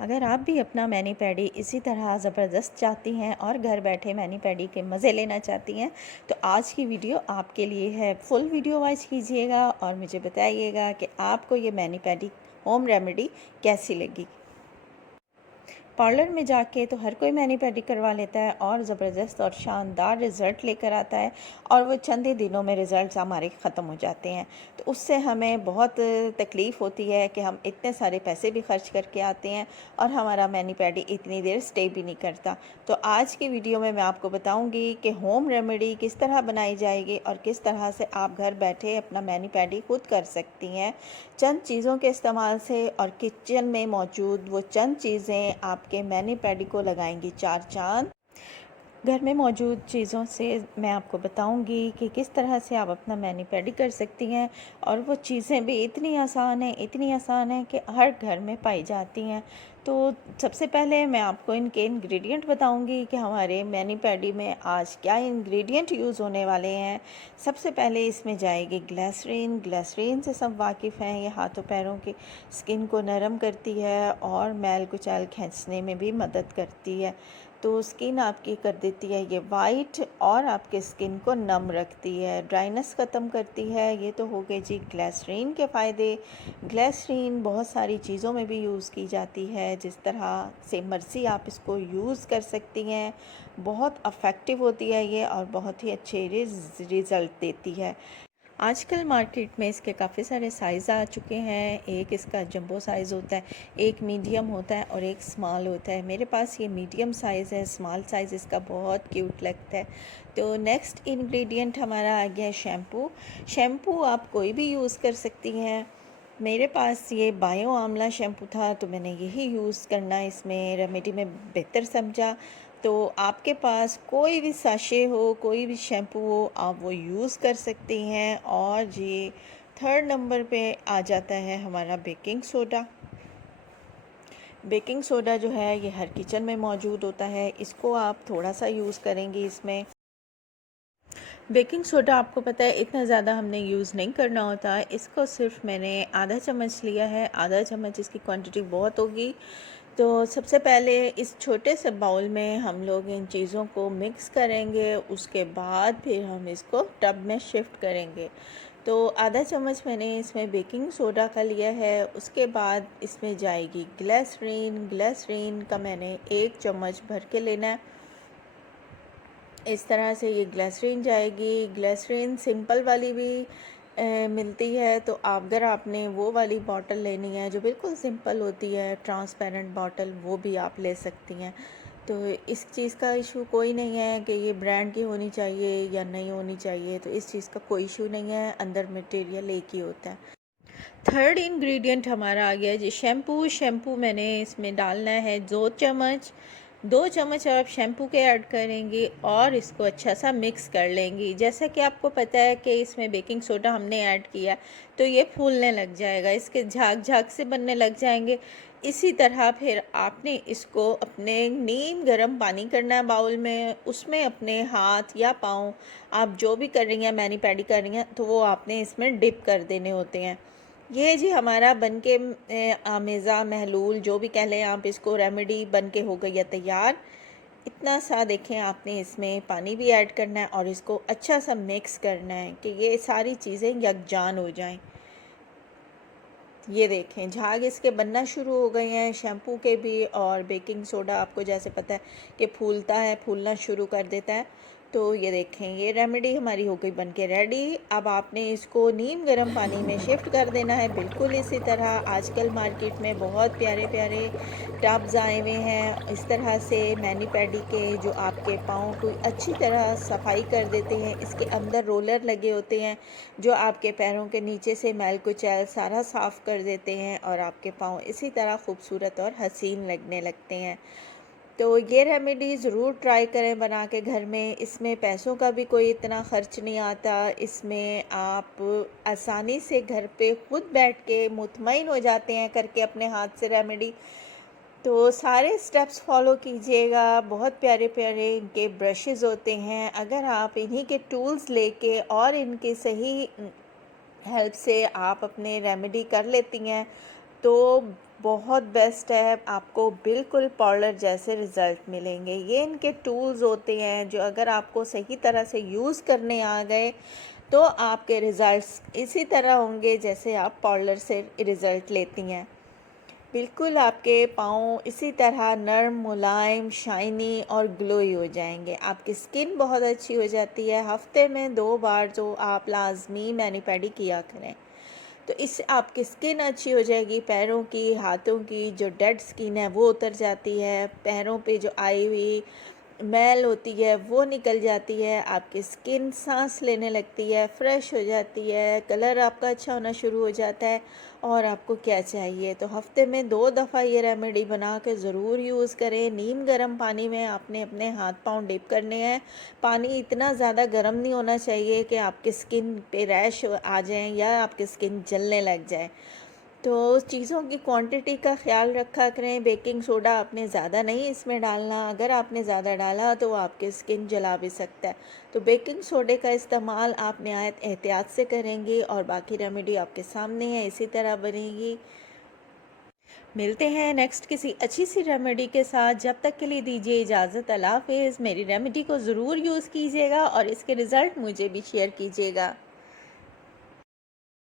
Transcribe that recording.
अगर आप भी अपना मैनी पैडी इसी तरह ज़बरदस्त चाहती हैं और घर बैठे मैनी पैडी के मज़े लेना चाहती हैं तो आज की वीडियो आपके लिए है। फुल वीडियो वॉच कीजिएगा और मुझे बताइएगा कि आपको ये मैनी पैडी होम रेमेडी कैसी लगी। पार्लर में जाके तो हर कोई मैनी पैडी करवा लेता है और ज़बरदस्त और शानदार रिज़ल्ट लेकर आता है और वो चंद ही दिनों में रिज़ल्ट हमारे ख़त्म हो जाते हैं। तो उससे हमें बहुत तकलीफ़ होती है कि हम इतने सारे पैसे भी खर्च करके आते हैं और हमारा मैनी पैडी इतनी देर स्टे भी नहीं करता। तो आज की वीडियो में मैं आपको बताऊँगी कि होम रेमेडी किस तरह बनाई जाएगी और किस तरह से आप घर बैठे अपना मैनी पैडी खुद कर सकती हैं चंद चीज़ों के इस्तेमाल से। और किचन में मौजूद वो चंद चीज़ें आपके मैनी पैडी को लगाएंगी चार चांद। घर में मौजूद चीज़ों से मैं आपको बताऊंगी कि किस तरह से आप अपना मैनी पैडी कर सकती हैं और वो चीज़ें भी इतनी आसान हैं कि हर घर में पाई जाती हैं। तो सबसे पहले मैं आपको इनके इंग्रेडिएंट बताऊंगी कि हमारे मैनी पैडी में आज क्या इंग्रेडिएंट यूज़ होने वाले हैं। सबसे पहले इसमें जाएगी ग्लिसरीन। ग्लिसरीन से सब वाकिफ़ हैं, ये हाथों पैरों की स्किन को नरम करती है और मैल कुचैल खींचने में भी मदद करती है। तो स्किन आपकी कर देती है ये वाइट और आपके स्किन को नम रखती है, ड्राइनेस ख़त्म करती है। ये तो हो गए जी ग्लिसरीन के फ़ायदे। ग्लिसरीन बहुत सारी चीज़ों में भी यूज़ की जाती है, जिस तरह से मर्ज़ी आप इसको यूज़ कर सकती हैं। बहुत अफेक्टिव होती है ये और बहुत ही अच्छे रिज़ल्ट देती है। आजकल मार्केट में इसके काफ़ी सारे साइज़ आ चुके हैं। एक इसका जंबो साइज़ होता है, एक मीडियम होता है और एक स्मॉल होता है। मेरे पास ये मीडियम साइज़ है, स्मॉल साइज़ इसका बहुत क्यूट लगता है। तो नेक्स्ट इंग्रेडिएंट हमारा आ गया शैम्पू। शैम्पू आप कोई भी यूज़ कर सकती हैं। मेरे पास ये बायो आंवला शैम्पू था तो मैंने यही यूज़ करना इसमें रेमेडी में बेहतर समझा। तो आपके पास कोई भी साशे हो, कोई भी शैम्पू हो, आप वो यूज़ कर सकती हैं। और ये थर्ड नंबर पे आ जाता है हमारा बेकिंग सोडा। बेकिंग सोडा जो है ये हर किचन में मौजूद होता है, इसको आप थोड़ा सा यूज़ करेंगी इसमें। बेकिंग सोडा आपको पता है इतना ज़्यादा हमने यूज़ नहीं करना होता, इसको सिर्फ मैंने आधा चम्मच लिया है। आधा चम्मच इसकी क्वांटिटी बहुत होगी। तो सबसे पहले इस छोटे से बाउल में हम लोग इन चीज़ों को मिक्स करेंगे, उसके बाद फिर हम इसको टब में शिफ्ट करेंगे। तो आधा चम्मच मैंने इसमें बेकिंग सोडा का लिया है। उसके बाद इसमें जाएगी ग्लिसरीन। ग्लिसरीन का मैंने 1 चम्मच भर के लेना है। इस तरह से ये ग्लिसरीन जाएगी। ग्लिसरीन सिंपल वाली भी मिलती है, तो अगर आपने वो वाली बॉटल लेनी है जो बिल्कुल सिंपल होती है, ट्रांसपेरेंट बॉटल, वो भी आप ले सकती हैं। तो इस चीज़ का इशू कोई नहीं है कि ये ब्रांड की होनी चाहिए या नहीं होनी चाहिए, तो इस चीज़ का कोई इशू नहीं है, अंदर मटेरियल एक ही होता है। थर्ड इंग्रेडिएंट हमारा आ गया जी शैम्पू। शैम्पू मैंने इसमें डालना है 2 चम्मच। 2 चम्मच आप शैम्पू के ऐड करेंगी और इसको अच्छा सा मिक्स कर लेंगी। जैसा कि आपको पता है कि इसमें बेकिंग सोडा हमने ऐड किया तो ये फूलने लग जाएगा, इसके झाग झाग से बनने लग जाएंगे। इसी तरह फिर आपने इसको अपने नीम गर्म पानी करना है बाउल में, उसमें अपने हाथ या पाँव आप जो भी कर रही हैं, मैनी पैडी कर रही हैं, तो वो आपने इसमें डिप कर देने होते हैं। ये जी हमारा बनके आमेज़ा महलूल जो भी कह लें आप इसको, रेमेडी बनके हो गई है तैयार। इतना सा देखें आपने इसमें पानी भी ऐड करना है और इसको अच्छा सा मिक्स करना है कि ये सारी चीज़ें यकजान हो जाएं। ये देखें झाग इसके बनना शुरू हो गए हैं, शैम्पू के भी। और बेकिंग सोडा आपको जैसे पता है कि फूलता है, फूलना शुरू कर देता है। तो ये देखें ये रेमेडी हमारी हो गई बनके रेडी। अब आपने इसको नीम गर्म पानी में शिफ्ट कर देना है। बिल्कुल इसी तरह आजकल मार्केट में बहुत प्यारे प्यारे टब्स आए हुए हैं इस तरह से मैनी पैडी के, जो आपके पाँव को अच्छी तरह सफाई कर देते हैं। इसके अंदर रोलर लगे होते हैं जो आपके पैरों के नीचे से मैल कुचैल सारा साफ़ कर देते हैं और आपके पाँव इसी तरह खूबसूरत और हसीन लगने लगते हैं। तो ये रेमेडी ज़रूर ट्राई करें बना के घर में। इसमें पैसों का भी कोई इतना ख़र्च नहीं आता। इसमें आप आसानी से घर पे खुद बैठ के मुतमईन हो जाते हैं करके अपने हाथ से रेमेडी। तो सारे स्टेप्स फॉलो कीजिएगा। बहुत प्यारे प्यारे इनके ब्रशेज़ होते हैं। अगर आप इन्हीं के टूल्स लेके और इनके सही हेल्प से आप अपने रेमेडी कर लेती हैं तो बहुत बेस्ट है, आपको बिल्कुल पार्लर जैसे रिज़ल्ट मिलेंगे। ये इनके टूल्स होते हैं जो अगर आपको सही तरह से यूज़ करने आ गए तो आपके रिज़ल्ट्स इसी तरह होंगे जैसे आप पार्लर से रिज़ल्ट लेती हैं। बिल्कुल आपके पाँव इसी तरह नर्म, मुलायम, शाइनी और ग्लोई हो जाएंगे। आपकी स्किन बहुत अच्छी हो जाती है। हफ्ते में 2 बार जो आप लाज़मी मैनी-पेडी किया करें, तो इससे आपकी स्किन अच्छी हो जाएगी। पैरों की, हाथों की जो डेड स्किन है वो उतर जाती है। पैरों पे जो आई हुई मैल होती है वो निकल जाती है। आपकी स्किन सांस लेने लगती है, फ्रेश हो जाती है, कलर आपका अच्छा होना शुरू हो जाता है। और आपको क्या चाहिए, तो हफ्ते में 2 दफ़ा ये रेमेडी बना के ज़रूर यूज़ करें। नीम गर्म पानी में आपने अपने हाथ पाँव डिप करने हैं। पानी इतना ज़्यादा गर्म नहीं होना चाहिए कि आपकी स्किन पे रैश आ जाएं या आपकी स्किन जलने लग जाए। तो चीज़ों की क्वांटिटी का ख़्याल रखा करें। बेकिंग सोडा आपने ज़्यादा नहीं इसमें डालना, अगर आपने ज़्यादा डाला तो आपकी स्किन जला भी सकता है। तो बेकिंग सोडे का इस्तेमाल आप नहायत एहतियात से करेंगी और बाकी रेमेडी आपके सामने है, इसी तरह बनेगी। मिलते हैं नेक्स्ट किसी अच्छी सी रेमेडी के साथ। जब तक के लिए दीजिए इजाज़त। अल्लाह हाफ़िज़। मेरी रेमेडी को ज़रूर यूज़ कीजिएगा और इसके रिज़ल्ट मुझे भी शेयर कीजिएगा।